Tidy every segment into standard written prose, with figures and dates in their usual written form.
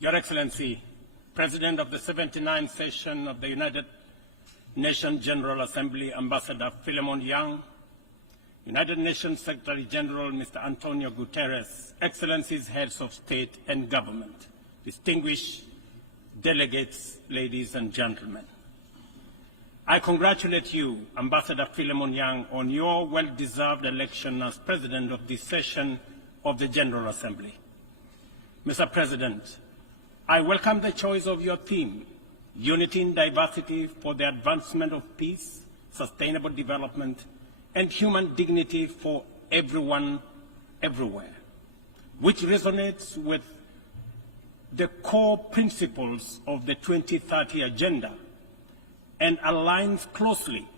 Your Excellency, President of the 79th session of the United Nations General Assembly, Ambassador Philemon Yang, United Nations Secretary General Mr. Antonio Guterres, Excellencies, Heads of State and Government, distinguished delegates, ladies and gentlemen. I congratulate you, Ambassador Philemon Yang, on your well-deserved election as President of this session of the General Assembly. Mr. President, I welcome the choice of your theme, Unity in Diversity for the Advancement of Peace, Sustainable Development, and Human Dignity for Everyone, Everywhere, which resonates with the core principles of the 2030 Agenda and aligns closely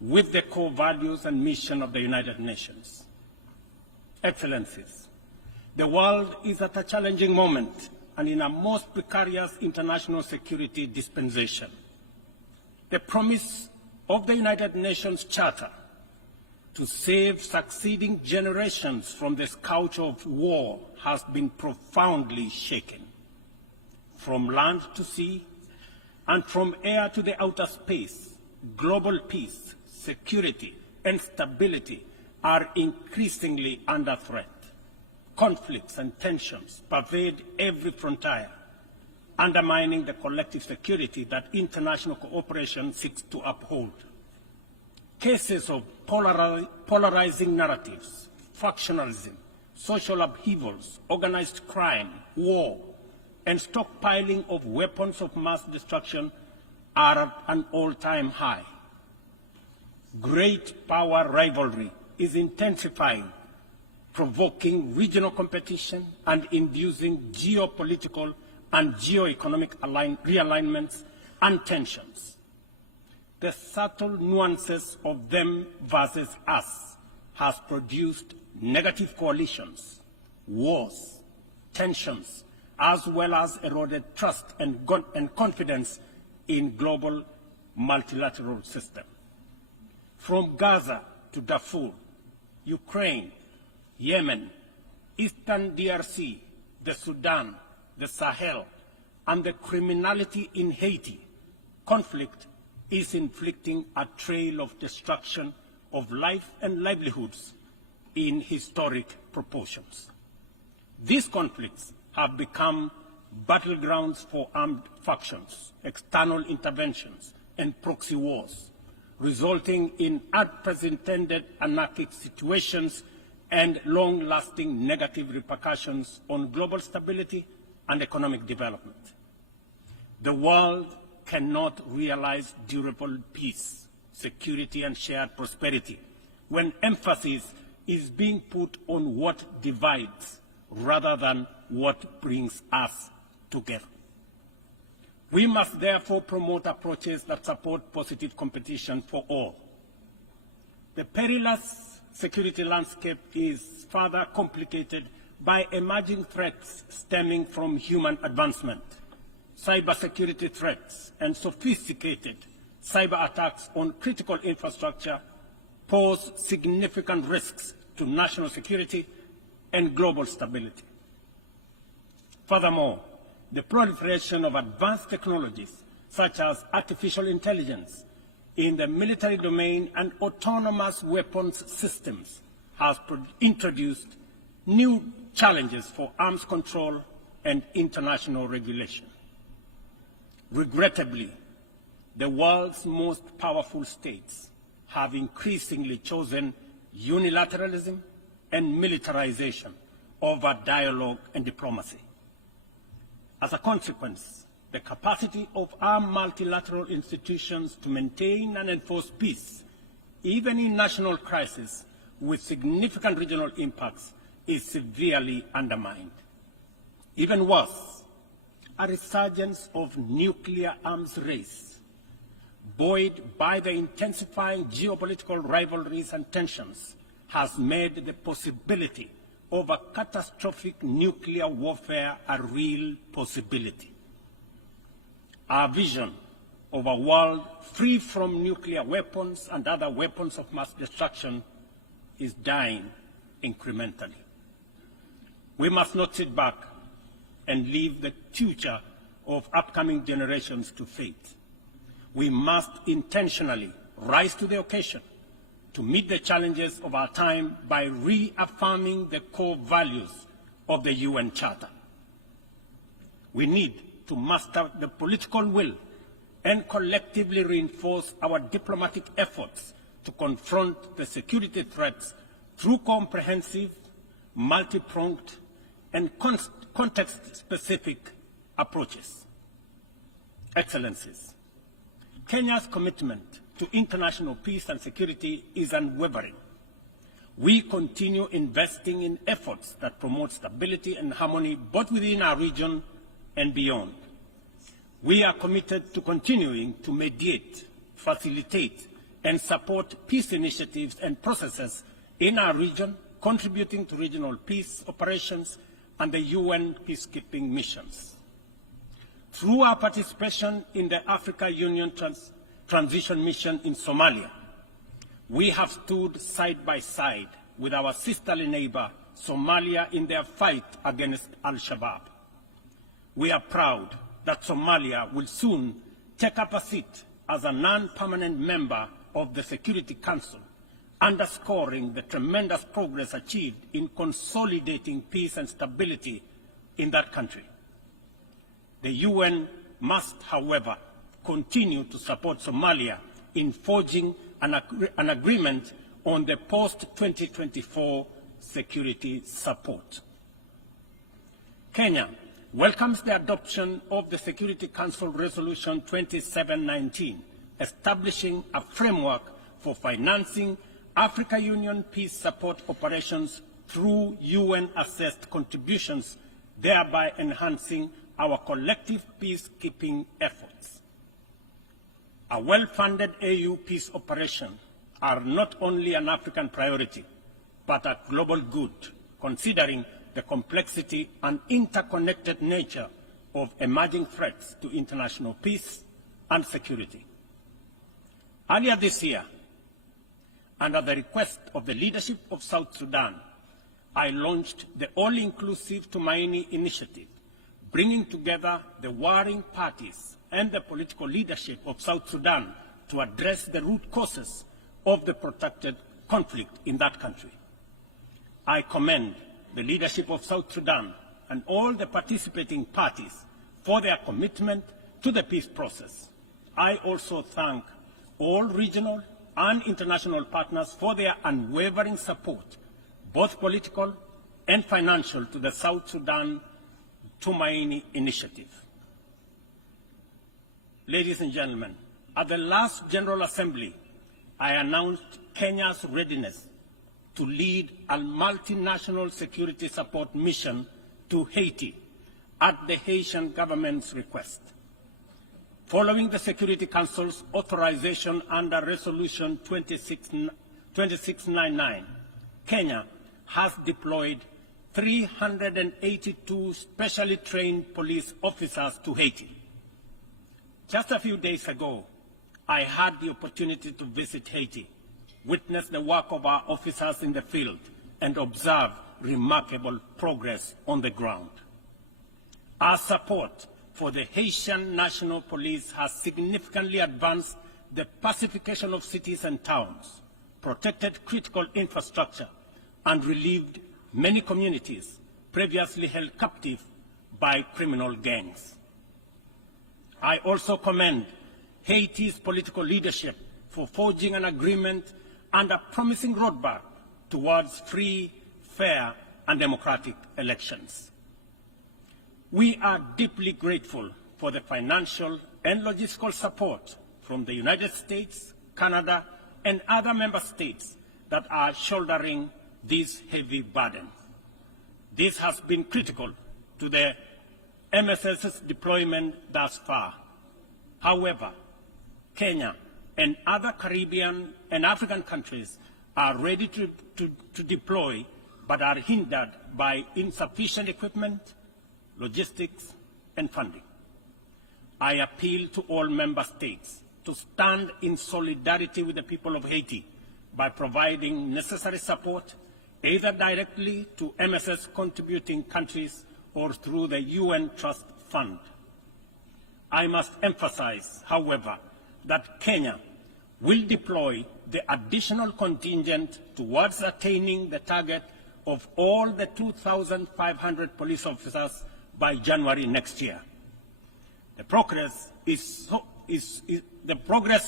with the core values and mission of the United Nations. Excellencies, the world is at a challenging moment and in a most precarious international security dispensation. The promise of the United Nations Charter to save succeeding generations from the scourge of war has been profoundly shaken. From land to sea, and from air to the outer space, global peace, security, and stability are increasingly under threat. Conflicts and tensions pervade every frontier, undermining the collective security that international cooperation seeks to uphold. Cases of polarizing narratives, factionalism, social upheavals, organized crime, war, and stockpiling of weapons of mass destruction are at an all-time high. Great power rivalry is intensifying, provoking regional competition and inducing geopolitical and geoeconomic realignments and tensions. The subtle nuances of them versus us has produced negative coalitions, wars, tensions, as well as eroded trust and confidence in global multilateral system. From Gaza to Darfur, Ukraine, Yemen, Eastern DRC, the Sudan, the Sahel, and the criminality in Haiti, conflict is inflicting a trail of destruction of life and livelihoods in historic proportions. These conflicts have become battlegrounds for armed factions, external interventions, and proxy wars, resulting in unprecedented anarchic situations and long-lasting negative repercussions on global stability and economic development. The world cannot realize durable peace, security, and shared prosperity when emphasis is being put on what divides rather than what brings us together. We must therefore promote approaches that support positive competition for all. The perilous security landscape is further complicated by emerging threats stemming from human advancement. Cybersecurity threats and sophisticated cyber attacks on critical infrastructure pose significant risks to national security and global stability. Furthermore, the proliferation of advanced technologies such as artificial intelligence in the military domain and autonomous weapons systems has introduced new challenges for arms control and international regulation. Regrettably, the world's most powerful states have increasingly chosen unilateralism and militarization over dialogue and diplomacy. As a consequence, the capacity of our multilateral institutions to maintain and enforce peace, even in national crises with significant regional impacts, is severely undermined. Even worse, a resurgence of nuclear arms race, buoyed by the intensifying geopolitical rivalries and tensions, has made the possibility of a catastrophic nuclear warfare a real possibility. Our vision of a world free from nuclear weapons and other weapons of mass destruction is dying incrementally. We must not sit back and leave the future of upcoming generations to fate. We must intentionally rise to the occasion to meet the challenges of our time by reaffirming the core values of the UN Charter. We need to muster the political will and collectively reinforce our diplomatic efforts to confront the security threats through comprehensive, multi-pronged, and context-specific approaches. Excellencies, Kenya's commitment to international peace and security is unwavering. We continue investing in efforts that promote stability and harmony both within our region and beyond. We are committed to continuing to mediate, facilitate, and support peace initiatives and processes in our region, contributing to regional peace operations and the UN peacekeeping missions. Through our participation in the Africa Union Transition Mission in Somalia, we have stood side by side with our sisterly neighbor, Somalia, in their fight against Al-Shabaab. We are proud that Somalia will soon take up a seat as a non-permanent member of the Security Council, underscoring the tremendous progress achieved in consolidating peace and stability in that country. The UN must, however, continue to support Somalia in forging an agreement on the post-2024 security support. Kenya welcomes the adoption of the Security Council Resolution 2719, establishing a framework for financing Africa Union peace support operations through UN-assessed contributions, thereby enhancing our collective peacekeeping efforts. A well-funded AU peace operation are not only an African priority, but a global good, considering the complexity and interconnected nature of emerging threats to international peace and security. Earlier this year, under the request of the leadership of South Sudan, I launched the All-Inclusive Tumaini Initiative, bringing together the warring parties and the political leadership of South Sudan to address the root causes of the protracted conflict in that country. I commend the leadership of South Sudan and all the participating parties for their commitment to the peace process. I also thank all regional and international partners for their unwavering support, both political and financial, to the South Sudan Tumaini Initiative. Ladies and gentlemen, at the last General Assembly, I announced Kenya's readiness to lead a multinational security support mission to Haiti at the Haitian government's request. Following the Security Council's authorization under Resolution 2699, Kenya has deployed 382 specially trained police officers to Haiti. Just a few days ago, I had the opportunity to visit Haiti, witness the work of our officers in the field, and observe remarkable progress on the ground. Our support for the Haitian National Police has significantly advanced the pacification of cities and towns, protected critical infrastructure, and relieved many communities previously held captive by criminal gangs. I also commend Haiti's political leadership for forging an agreement and a promising roadmap towards free, fair, and democratic elections. We are deeply grateful for the financial and logistical support from the United States, Canada, and other member states that are shouldering this heavy burden. This has been critical to the MSS's deployment thus far. However, Kenya and other Caribbean and African countries are ready to deploy, but are hindered by insufficient equipment, logistics, and funding. I appeal to all member states to stand in solidarity with the people of Haiti by providing necessary support, either directly to MSS contributing countries or through the UN Trust Fund. I must emphasize, however, that Kenya will deploy the additional contingent towards attaining the target of all the 2,500 police officers by January next year. The progress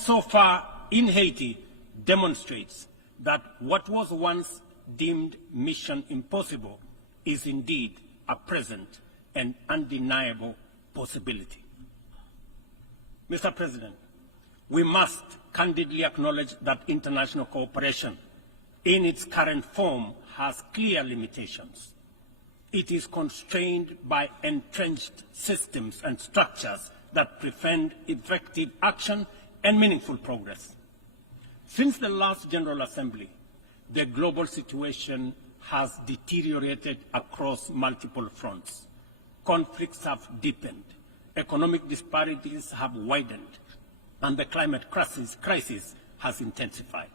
so far in Haiti demonstrates that what was once deemed mission impossible is indeed a present and undeniable possibility. Mr. President, we must candidly acknowledge that international cooperation in its current form has clear limitations. It is constrained by entrenched systems and structures that prevent effective action and meaningful progress. Since the last General Assembly, the global situation has deteriorated across multiple fronts. Conflicts have deepened, economic disparities have widened, and the climate crisis has intensified.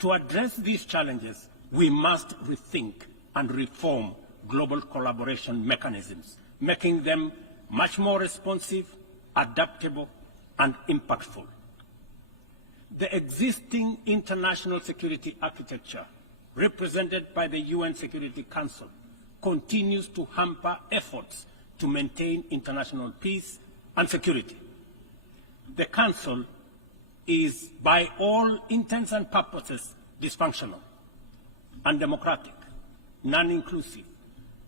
To address these challenges, we must rethink and reform global collaboration mechanisms, making them much more responsive, adaptable, and impactful. The existing international security architecture, represented by the UN Security Council, continues to hamper efforts to maintain international peace and security. The Council is, by all intents and purposes, dysfunctional, undemocratic, non-inclusive,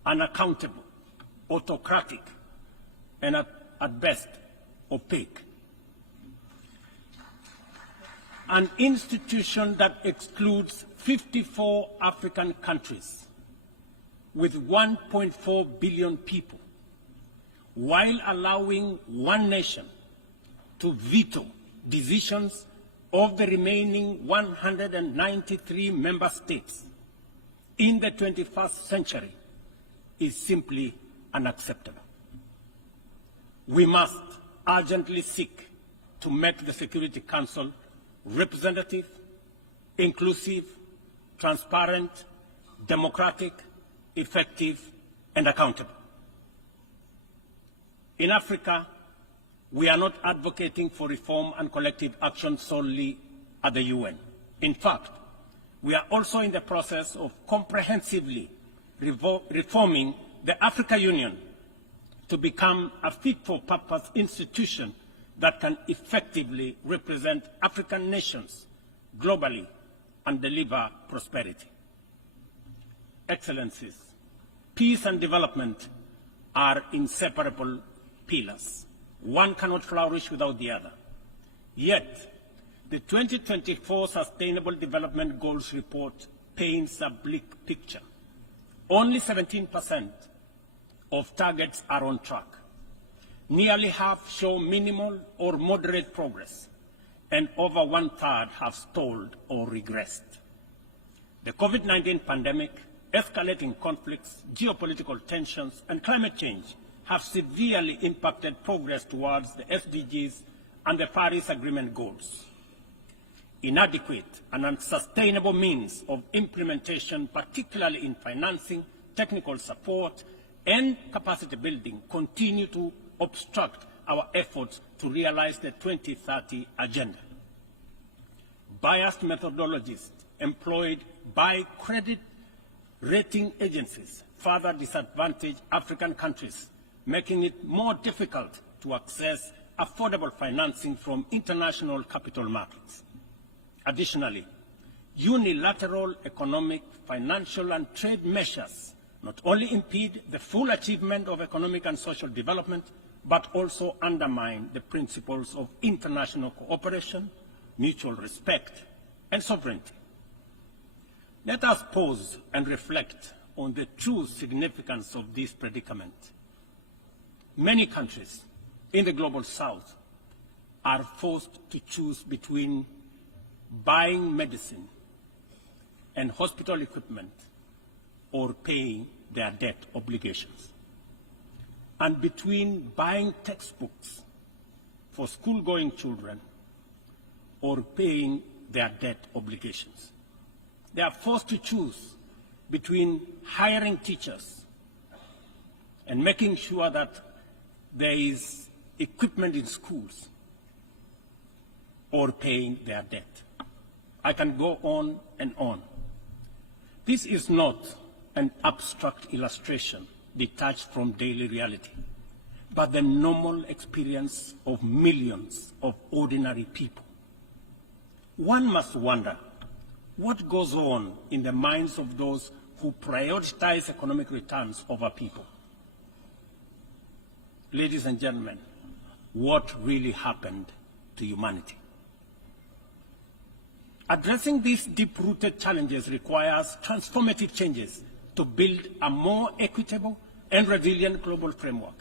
unaccountable, autocratic, and at best, opaque. An institution that excludes 54 African countries with 1.4 billion people, while allowing one nation to veto decisions of the remaining 193 member states in the 21st century, is simply unacceptable. We must urgently seek to make the Security Council representative, inclusive, transparent, democratic, effective, and accountable. In Africa, we are not advocating for reform and collective action solely at the UN. In fact, we are also in the process of comprehensively reforming the Africa Union to become a fit-for-purpose institution that can effectively represent African nations globally and deliver prosperity. Excellencies, peace and development are inseparable pillars. One cannot flourish without the other. Yet, the 2024 Sustainable Development Goals report paints a bleak picture. Only 17% of targets are on track. Nearly half show minimal or moderate progress, and over one-third have stalled or regressed. The COVID-19 pandemic, escalating conflicts, geopolitical tensions, and climate change have severely impacted progress towards the SDGs and the Paris Agreement goals. Inadequate and unsustainable means of implementation, particularly in financing, technical support, and capacity building, continue to obstruct our efforts to realize the 2030 agenda. Biased methodologies employed by credit rating agencies further disadvantage African countries, making it more difficult to access affordable financing from international capital markets. Additionally, unilateral economic, financial, and trade measures not only impede the full achievement of economic and social development, but also undermine the principles of international cooperation, mutual respect, and sovereignty. Let us pause and reflect on the true significance of this predicament. Many countries in the global south are forced to choose between buying medicine and hospital equipment or paying their debt obligations, and between buying textbooks for school-going children or paying their debt obligations. They are forced to choose between hiring teachers and making sure that there is equipment in schools, or paying their debt. I can go on and on. This is not an abstract illustration detached from daily reality, but the normal experience of millions of ordinary people. One must wonder what goes on in the minds of those who prioritize economic returns over people. Ladies and gentlemen, what really happened to humanity? Addressing these deep-rooted challenges requires transformative changes to build a more equitable and resilient global framework.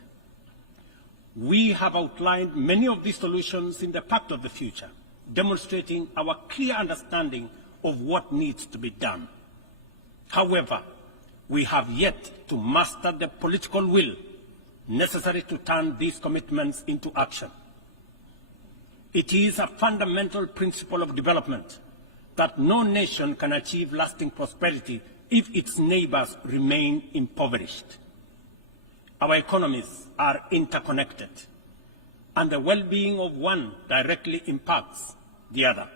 We have outlined many of these solutions in the Pact of the Future, demonstrating our clear understanding of what needs to be done. However, we have yet to master the political will necessary to turn these commitments into action. It is a fundamental principle of development that no nation can achieve lasting prosperity if its neighbors remain impoverished. Our economies are interconnected, and the well-being of one directly impacts the other.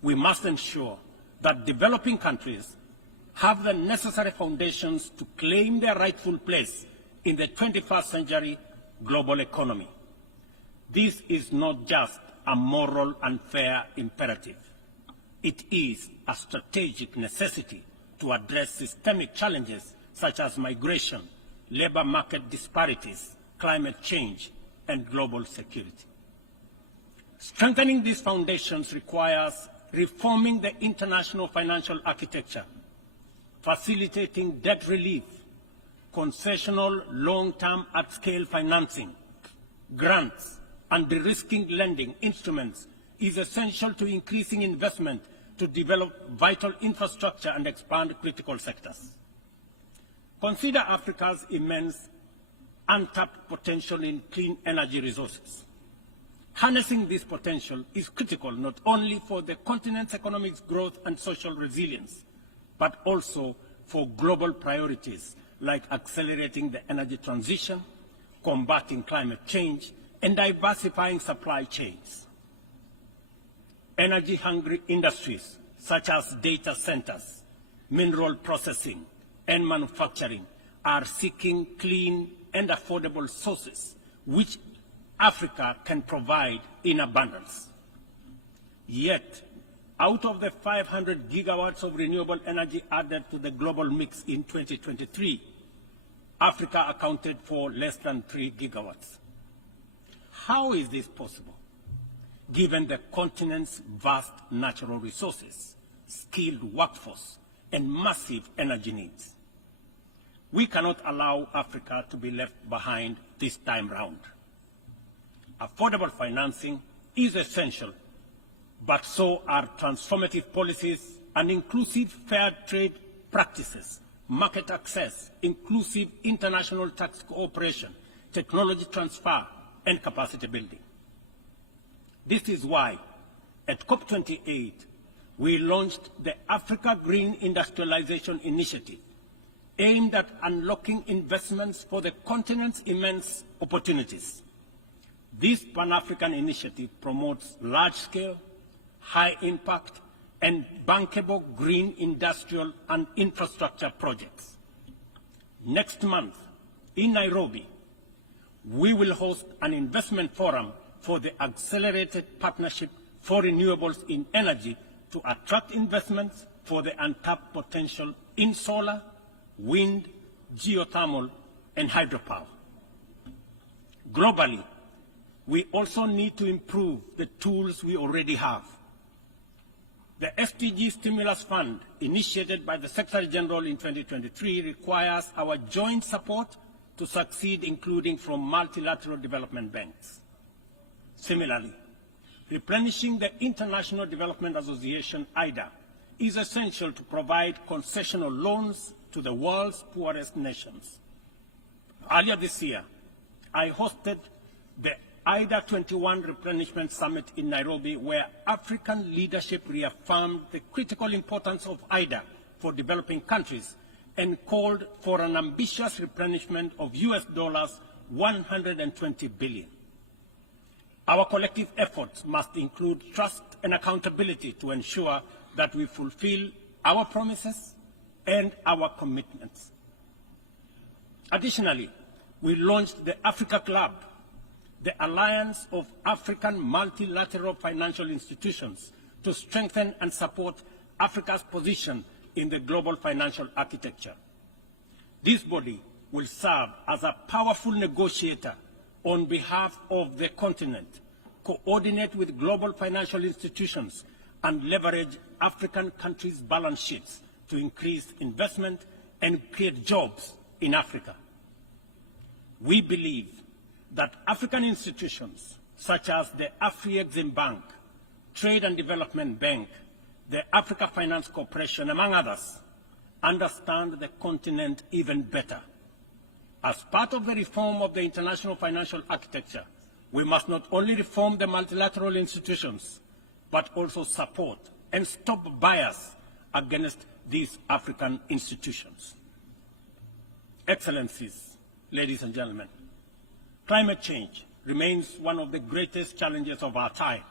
We must ensure that developing countries have the necessary foundations to claim their rightful place in the 21st century global economy. This is not just a moral and fair imperative. It is a strategic necessity to address systemic challenges such as migration, labor market disparities, climate change, and global security. Strengthening these foundations requires reforming the international financial architecture, facilitating debt relief, concessional long-term at-scale financing, grants, and de-risking lending instruments is essential to increasing investment to develop vital infrastructure and expand critical sectors. Consider Africa's immense untapped potential in clean energy resources. Harnessing this potential is critical not only for the continent's economic growth and social resilience, but also for global priorities like accelerating the energy transition, combating climate change, and diversifying supply chains. Energy-hungry industries such as data centers, mineral processing, and manufacturing are seeking clean and affordable sources which Africa can provide in abundance. Yet, out of the 500 gigawatts of renewable energy added to the global mix in 2023, Africa accounted for less than 3 gigawatts. How is this possible, given the continent's vast natural resources, skilled workforce, and massive energy needs? We cannot allow Africa to be left behind this time round. Affordable financing is essential, but so are transformative policies and inclusive fair trade practices, market access, inclusive international tax cooperation, technology transfer, and capacity building. This is why, at COP28, we launched the Africa Green Industrialization Initiative, aimed at unlocking investments for the continent's immense opportunities. This Pan-African initiative promotes large-scale, high-impact, and bankable green industrial and infrastructure projects. Next month, in Nairobi, we will host an investment forum for the Accelerated Partnership for Renewables in Energy to attract investments for the untapped potential in solar, wind, geothermal, and hydropower. Globally, we also need to improve the tools we already have. The SDG Stimulus Fund, initiated by the Secretary General in 2023, requires our joint support to succeed, including from multilateral development banks. Similarly, replenishing the International Development Association, IDA, is essential to provide concessional loans to the world's poorest nations. Earlier this year, I hosted the IDA 21 Replenishment Summit in Nairobi, where African leadership reaffirmed the critical importance of IDA for developing countries and called for an ambitious replenishment of US dollars 120 billion. Our collective efforts must include trust and accountability to ensure that we fulfill our promises and our commitments. Additionally, we launched the Africa Club, the Alliance of African Multilateral Financial Institutions, to strengthen and support Africa's position in the global financial architecture. This body will serve as a powerful negotiator on behalf of the continent, coordinate with global financial institutions, and leverage African countries' balance sheets to increase investment and create jobs in Africa. We believe that African institutions such as the Afri-Exim Bank, Trade and Development Bank, the Africa Finance Corporation, among others, understand the continent even better. As part of the reform of the international financial architecture, we must not only reform the multilateral institutions, but also support and stop bias against these African institutions. Excellencies, ladies and gentlemen, climate change remains one of the greatest challenges of our time.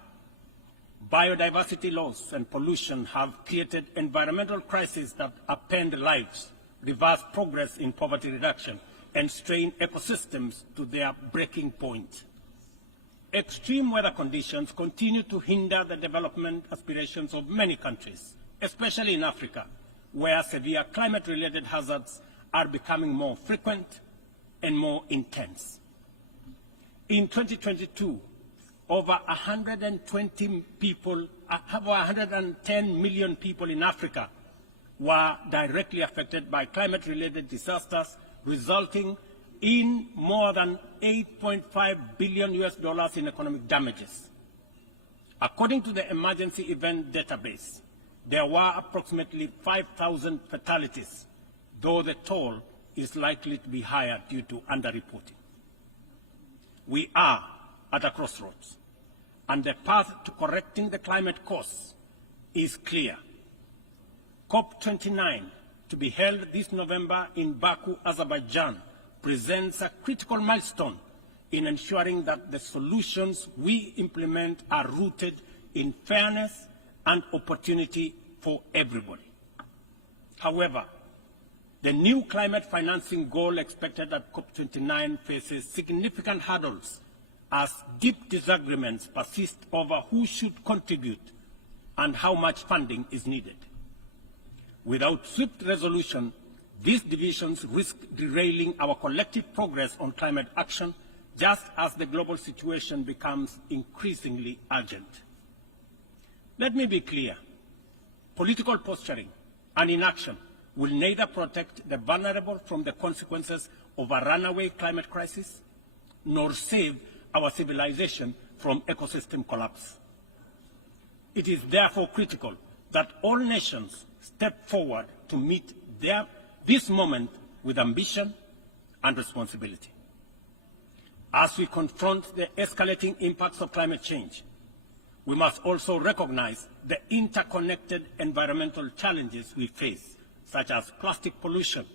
Biodiversity loss and pollution have created environmental crises that upend lives, reverse progress in poverty reduction, and strain ecosystems to their breaking point. Extreme weather conditions continue to hinder the development aspirations of many countries, especially in Africa, where severe climate-related hazards are becoming more frequent and more intense. In 2022, over 110 million people in Africa were directly affected by climate-related disasters, resulting in more than $8.5 billion in economic damages. According to the Emergency Event Database, there were approximately 5,000 fatalities, though the toll is likely to be higher due to underreporting. We are at a crossroads, and the path to correcting the climate course is clear. COP29, to be held this November in Baku, Azerbaijan, presents a critical milestone in ensuring that the solutions we implement are rooted in fairness and opportunity for everybody. However, the new climate financing goal expected at COP29 faces significant hurdles as deep disagreements persist over who should contribute and how much funding is needed. Without swift resolution, these divisions risk derailing our collective progress on climate action, just as the global situation becomes increasingly urgent. Let me be clear. Political posturing and inaction will neither protect the vulnerable from the consequences of a runaway climate crisis, nor save our civilization from ecosystem collapse. It is therefore critical that all nations step forward to meet this moment with ambition and responsibility. As we confront the escalating impacts of climate change, we must also recognize the interconnected environmental challenges we face, such as plastic pollution,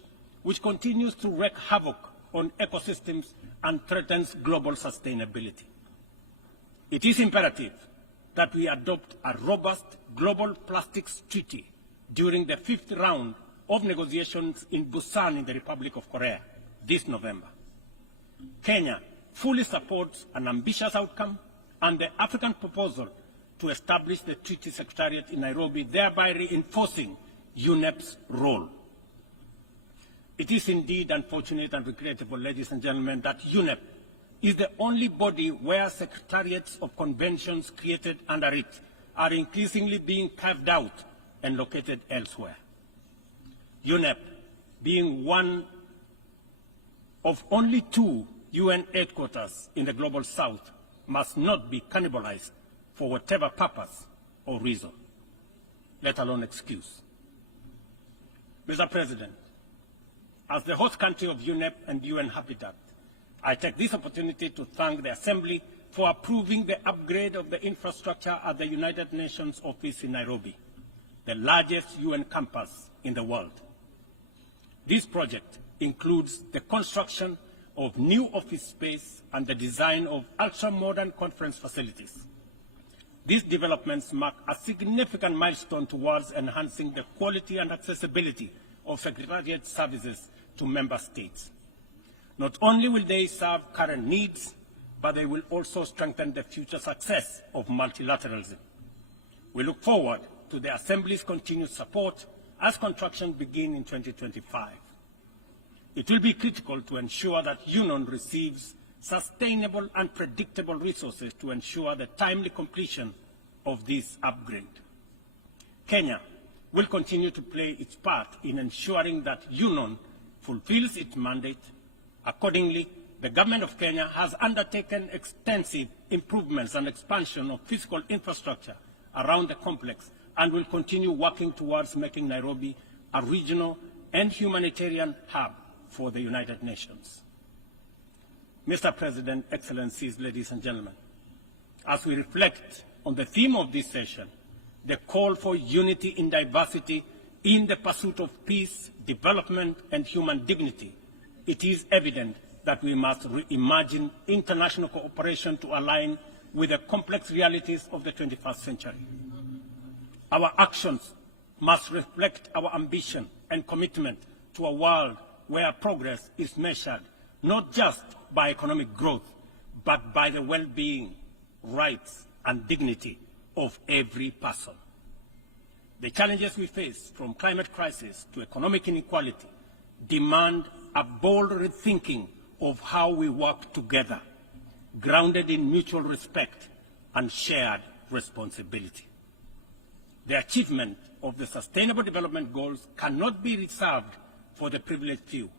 which continues to wreak havoc on ecosystems and threatens global sustainability. It is imperative that we adopt a robust global plastics treaty during the 5th round of negotiations in Busan in the Republic of Korea this November. Kenya fully supports an ambitious outcome and the African proposal to establish the Treaty Secretariat in Nairobi, thereby reinforcing UNEP's role. It is indeed unfortunate and regrettable, ladies and gentlemen, that UNEP is the only body where secretariats of conventions created under it are increasingly being carved out and located elsewhere. UNEP, being one of only 2 UN headquarters in the Global South, must not be cannibalized for whatever purpose or reason, let alone excuse. Mr. President, as the host country of UNEP and UN Habitat, I take this opportunity to thank the Assembly for approving the upgrade of the infrastructure at the United Nations office in Nairobi, the largest UN campus in the world. This project includes the construction of new office space and the design of ultra-modern conference facilities. These developments mark a significant milestone towards enhancing the quality and accessibility of Secretariat services to member states. Not only will they serve current needs, but they will also strengthen the future success of multilateralism. We look forward to the Assembly's continued support as construction begins in 2025. It will be critical to ensure that UNON receives sustainable and predictable resources to ensure the timely completion of this upgrade. Kenya will continue to play its part in ensuring that UNON fulfills its mandate. Accordingly, the Government of Kenya has undertaken extensive improvements and expansion of physical infrastructure around the complex and will continue working towards making Nairobi a regional and humanitarian hub for the United Nations. Mr. President, Excellencies, ladies and gentlemen, as we reflect on the theme of this session, the call for unity in diversity in the pursuit of peace, development, and human dignity, it is evident that we must reimagine international cooperation to align with the complex realities of the 21st century. Our actions must reflect our ambition and commitment to a world where progress is measured not just by economic growth, but by the well-being, rights, and dignity of every person. The challenges we face, from climate crisis to economic inequality, demand a bold rethinking of how we work together, grounded in mutual respect and shared responsibility. The achievement of the Sustainable Development Goals cannot be reserved for the privileged few.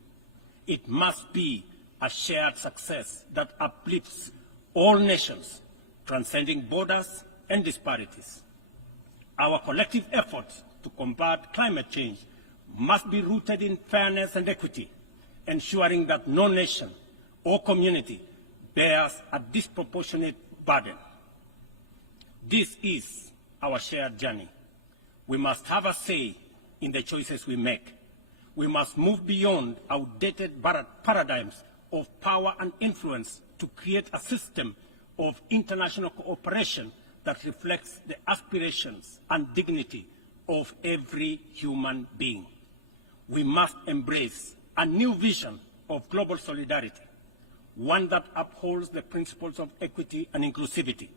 It must be a shared success that uplifts all nations, transcending borders and disparities. Our collective efforts to combat climate change must be rooted in fairness and equity, ensuring that no nation or community bears a disproportionate burden. This is our shared journey. We must have a say in the choices we make. We must move beyond outdated paradigms of power and influence to create a system of international cooperation that reflects the aspirations and dignity of every human being. We must embrace a new vision of global solidarity, one that upholds the principles of equity and inclusivity.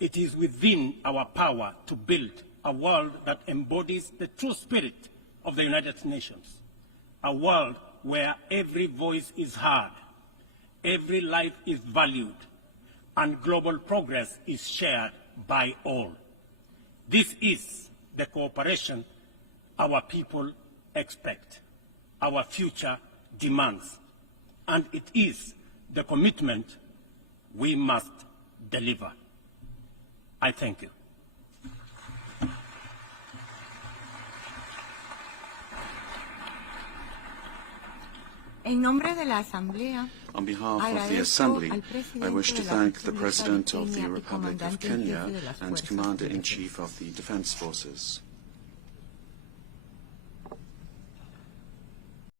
It is within our power to build a world that embodies the true spirit of the United Nations, a world where every voice is heard, every life is valued, and global progress is shared by all. This is the cooperation our people expect, our future demands, and it is the commitment we must deliver. I thank you. En nombre de la Asamblea, on behalf of the Assembly, I wish to thank the President of the Republic of Kenya and Commander-in-Chief of the Defense Forces.